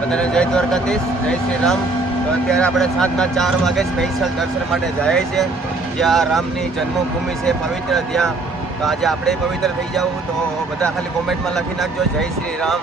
બધાને જય દ્વારકાધીશ, જય શ્રી રામ. તો અત્યારે આપણે સાંજના 4 વાગે સ્પેશિયલ દર્શન માટે જાય છે, જ્યાં રામની જન્મભૂમિ છે પવિત્ર ત્યાં. તો આજે આપણે પવિત્ર થઈ જવું, તો બધા ખાલી કોમેન્ટમાં લખી નાખજો જય શ્રી રામ.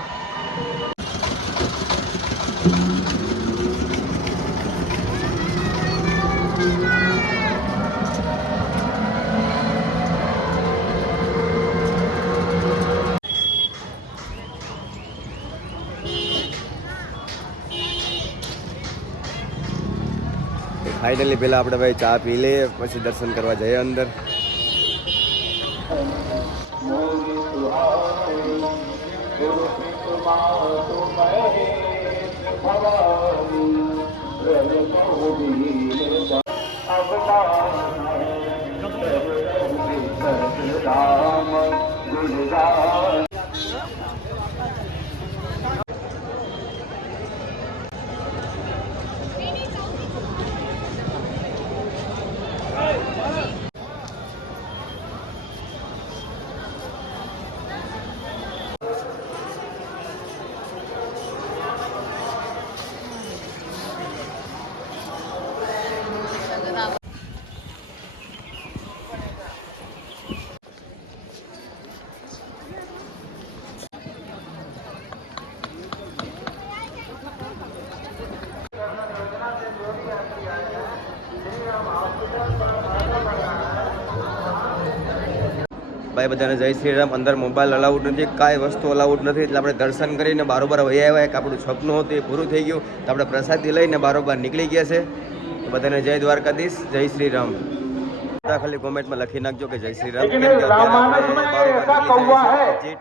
ફાઇનલી પહેલાં આપણે ભાઈ ચા પી લઈએ, પછી દર્શન કરવા જઈએ અંદર. ભાઈ બધાને જય શ્રી રામ. અંદર મોબાઈલ અલાઉડ નથી, કાંઈ વસ્તુ અલાઉડ નથી, એટલે આપણે દર્શન કરીને બારોબાર વહી આવ્યા. એક આપણું સપનું હતું એ પૂરું થઈ ગયું, તો આપણે પ્રસાદી લઈને બારોબાર નીકળી ગયા છે. તો બધાને જય દ્વારકાધીશ, જય શ્રી રામ. બધા ખાલી કોમેન્ટમાં લખી નાખજો કે જય શ્રી રામ. કેમ કે અત્યારે આપણે બારોબાર નીકળી જઈએ છીએ.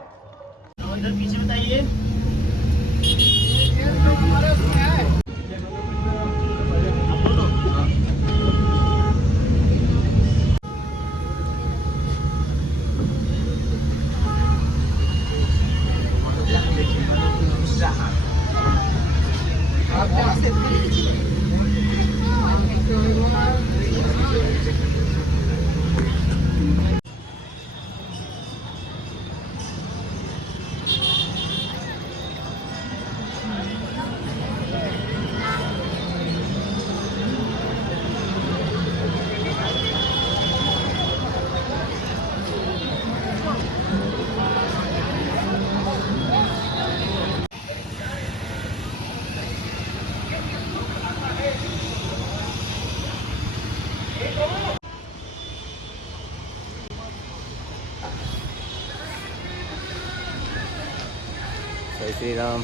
જય શ્રી રામ.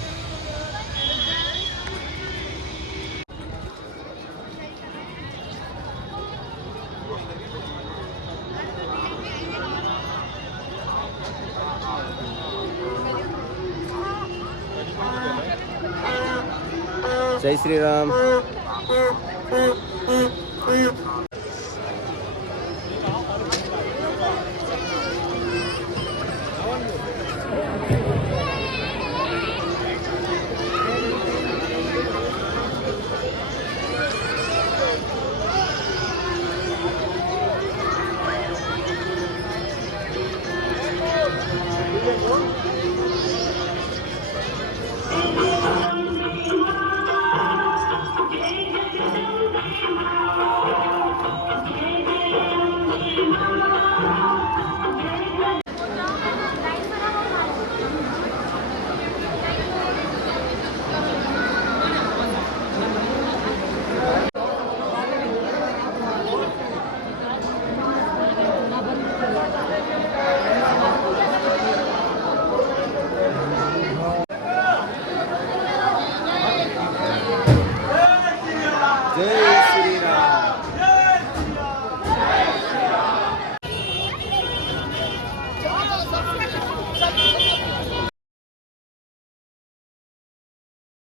જય શ્રી રામ.